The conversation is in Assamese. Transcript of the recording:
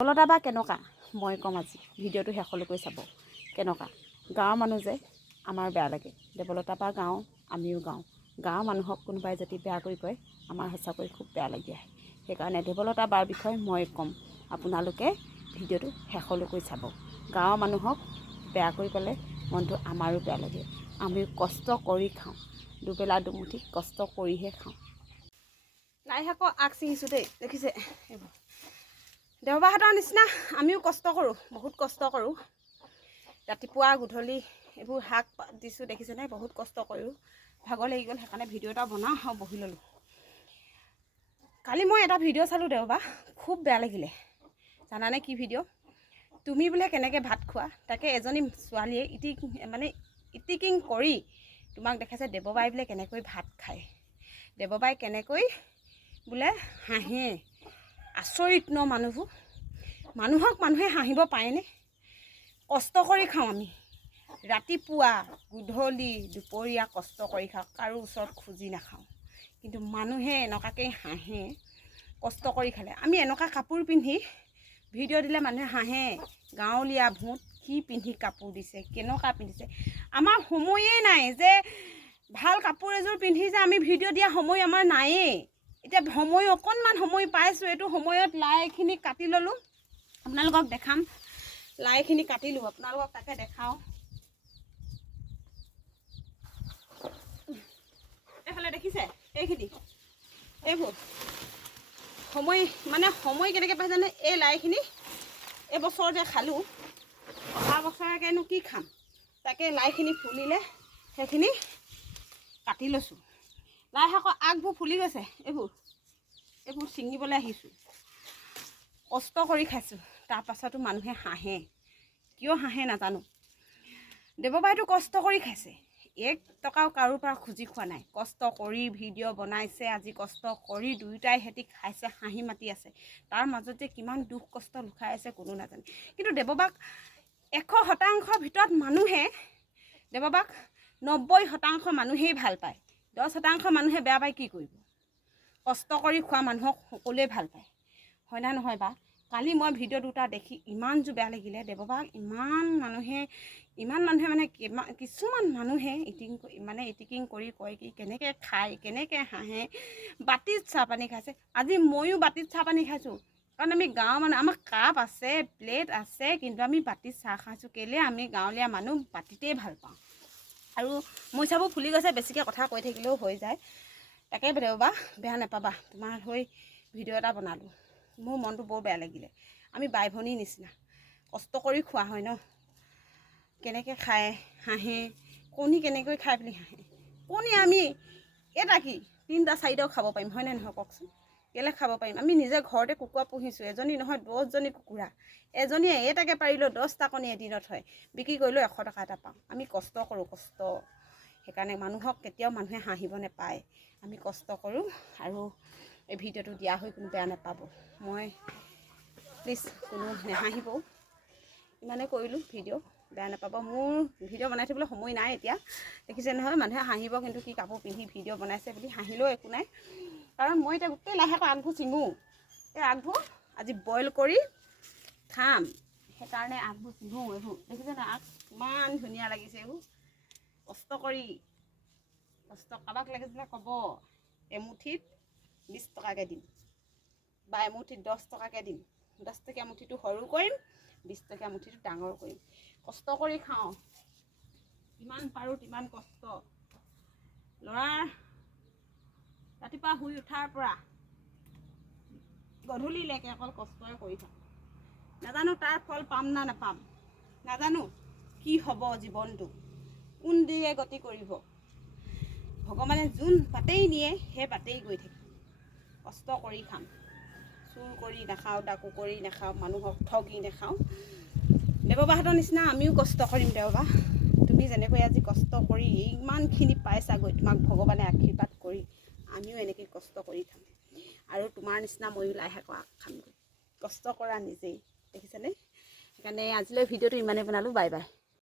সফলতা বা কেনেকুৱা মই ক'ম আজি ভিডিঅ'টো শেষলৈকৈ চাব। কেনেকুৱা গাঁৱৰ মানুহ যে আমাৰ বেয়া লাগে, দেৱলতা বা গাওঁ আমিও গাঁৱৰ মানুহক কোনোবাই যদি বেয়া কৰি কয় আমাৰ সঁচাকৈ খুব বেয়া লাগি আহে। সেইকাৰণে দেৱলতা বাৰ বিষয়ে মই ক'ম, আপোনালোকে ভিডিঅ'টো শেষলৈকৈ চাব। গাঁৱৰ মানুহক বেয়া কৰি পেলাই মনটো আমাৰো বেয়া লাগে, আমি কষ্ট কৰি খাওঁ, দুবেলা দুমুঠি কষ্ট কৰিহে খাওঁ। লাই শাকৰ আগ ছিঙিছোঁ দেই, দেখিছে এইবোৰ দেওবাৰহঁতৰ নিচিনা আমিও কষ্ট কৰোঁ, বহুত কষ্ট কৰোঁ। ৰাতিপুৱা গধূলি এইবোৰ শাক দিছোঁ দেখিছেনে, বহুত কষ্ট কৰোঁ। ভাগৰ লাগি গ'ল, সেইকাৰণে ভিডিঅ' এটা বনাওঁ আৰু বহি ল'লোঁ। কালি মই এটা ভিডিঅ' চালোঁ দেওবাৰ, খুব বেয়া লাগিলে জানানে কি ভিডিঅ'? তুমি বোলে কেনেকৈ ভাত খোৱা, তাকে এজনী ছোৱালীয়ে ইটিকিং কৰি তোমাক দেখাইছে দেৱবাই বোলে কেনেকৈ ভাত খায়, দেৱবাই কেনেকৈ বোলে হাঁহে। আচৰিত ন মানুহবোৰ, মানুহক মানুহে হাঁহিব পাৰেনে? কষ্ট কৰি খাওঁ আমি, ৰাতিপুৱা গধূলি দুপৰীয়া কষ্ট কৰি খাওঁ, কাৰো ওচৰত খুজি নাখাওঁ। কিন্তু মানুহে এনেকুৱাকৈ হাঁহে কষ্ট কৰি খালে। আমি এনেকুৱা কাপোৰ পিন্ধি ভিডিঅ' দিলে মানুহে হাঁহে, গাঁৱলীয়া ভূত কি পিন্ধি কাপোৰ দিছে, কেনেকুৱা পিন্ধিছে। আমাৰ সময়েই নাই যে ভাল কাপোৰ এযোৰ পিন্ধি যে আমি ভিডিঅ' দিয়া সময় আমাৰ নায়েই। এতিয়া সময় অকণমান সময় পাইছোঁ, এইটো সময়ত লাইখিনি কাটি ল'লোঁ, আপোনালোকক দেখাম। লাইখিনি কাটিলোঁ, আপোনালোকক তাকে দেখাওঁ। এইফালে দেখিছে এইখিনি, এইবোৰ সময় কেনেকৈ পাইছে জানে? এই লাইখিনি এইবছৰ যে খালোঁ, অহা বছৰকেনো কি খাম, তাকে লাইখিনি ফুলিলে সেইখিনি কাটি লৈছোঁ। লাই শাকৰ আগবোৰ ফুলি গৈছে, এইবোৰ ছিঙিবলৈ আহিছোঁ। কষ্ট কৰি খাইছোঁ, তাৰপাছতো মানুহে হাঁহে, কিয় হাঁহে নাজানো। দেৱবাইটো কষ্ট কৰি খাইছে, 1 টকাও কাৰোৰ পৰা খুজি খোৱা নাই, কষ্ট কৰি ভিডিঅ' বনাইছে, আজি কষ্ট কৰি দুয়োটাই সিহঁতি খাইছে, হাঁহি মাতি আছে। তাৰ মাজত যে কিমান দুখ কষ্ট লুকাই আছে কোনো নাজানে। কিন্তু দেৱবাক 100% ভিতৰত মানুহে দেৱবাক 90% মানুহেই ভাল পায়, 10% মানুহে বেয়া পায়। কি কৰিব? কষ্ট কৰি খোৱা মানুহক সকলোৱে ভাল পায়, হয় না নহয় বা? কালি মই ভিডিঅ' দুটা দেখি ইমান জোৰ বেয়া লাগিলে। দেৱবাক ইমান মানুহে কিছুমান মানুহে ইটিকিং কৰি কয় কি কেনেকৈ খায়, কেনেকৈ হাঁহে, বাতিত চাহপানী খাইছে। আজি ময়ো বাতিত চাহপানী খাইছোঁ, কাৰণ আমি গাঁৱৰ মানুহ, আমাৰ কাপ আছে, প্লেট আছে, কিন্তু আমি বাতিত চাহ খাইছোঁ। কেলৈ? আমি গাঁৱলীয়া মানুহ বাতিতেই ভাল পাওঁ। আৰু মইচাবোৰ ফুলি গৈছে, বেছিকৈ কথা কৈ থাকিলেও হৈ যায়। তাকে দেওবাৰ বেয়া নাপাবা, তোমাৰ হৈ ভিডিঅ' এটা বনালোঁ, মোৰ মনটো বৰ বেয়া লাগিলে। আমি বাই ভনীৰ নিচিনা কষ্ট কৰি খোৱা হয় ন। কেনেকৈ খায় হাঁহে, কণী কেনেকৈ খায় বুলি হাঁহে। কণী আমি এটা কি 3টা 4টাও খাব পাৰিম, হয়নে নহয় কওকচোন? কেলৈ খাব পাৰিম? আমি নিজে ঘৰতে কুকুৰা পুহিছোঁ, এজনী নহয় 10জনী কুকুৰা, এজনীয়ে এটাকে পাৰিলেও 10টা কণী এদিনত হয়, বিক্ৰী কৰিলেও 100 টকা এটা পাওঁ। আমি কষ্ট কৰোঁ, সেইকাৰণে মানুহক কেতিয়াও মানুহে হাঁহিব নাপায়। আমি কষ্ট কৰোঁ, আৰু এই ভিডিঅ'টো দিয়া হৈ কোনো বেয়া নাপাব। মই প্লিজ কোনো নাহাঁহিব, ইমানে কৰিলোঁ ভিডিঅ', বেয়া নাপাব। মোৰ ভিডিঅ' বনাই থাকিবলৈ সময় নাই এতিয়া, দেখিছে নহয়, মানুহে হাঁহিব কিন্তু কি কাপোৰ পিন্ধি ভিডিঅ' বনাইছে বুলি। হাঁহিলেও একো নাই, কাৰণ মই এতিয়া গোটেই লাই শাকৰ আগবোৰ ছিঙোঁ। এই আগবোৰ আজি বইল কৰি খাম, সেইকাৰণে আগবোৰ ছিঙোঁ। এইবোৰ দেখিছে নহয়, আগ ইমান ধুনীয়া লাগিছে। এইবোৰ কষ্ট কৰি কাৰোবাক লাগিছিলে ক'ব, এমুঠিত 20 টকাকৈ দিম বা এমুঠিত 10 টকাকৈ দিম। 10 টকীয়া মুঠিটো সৰু কৰিম, 20 টকীয়া মুঠিটো ডাঙৰ কৰিম। কষ্ট কৰি খাওঁ, যিমান পাৰোঁ তিমান কষ্ট। ল'ৰাৰ ৰাতিপুৱা শুই উঠাৰ পৰা গধূলিলৈকে অকল কষ্টই কৰি থাকোঁ। নাজানো তাৰ ফল পাম না নাপাম, নাজানো কি হ'ব জীৱনটো, কোন দিশে গতি কৰিব। ভগৱানে যোন বাটেই নিয়ে সেই বাটেই গৈ থাকিম। কষ্ট কৰি খাম, চুৰ কৰি নাখাওঁ, ডাকু কৰি নাখাওঁ, মানুহক ঠগি নাখাওঁ। দেৱবাহঁতৰ নিচিনা আমিও কষ্ট কৰিম। দেৱবা তুমি যেনেকৈ আজি কষ্ট কৰি ইমানখিনি পাইছাগৈ, তোমাক ভগৱানে আশীৰ্বাদ কৰি আমিও এনেকৈ কষ্ট কৰি খাম, আৰু তোমাৰ নিচিনা ময়ো লাই শাকৰ আগ খামগৈ। কষ্ট কৰা নিজেই, দেখিছেনে? সেইকাৰণে আজিলৈ ভিডিঅ'টো ইমানেই বনালোঁ। Bye bye.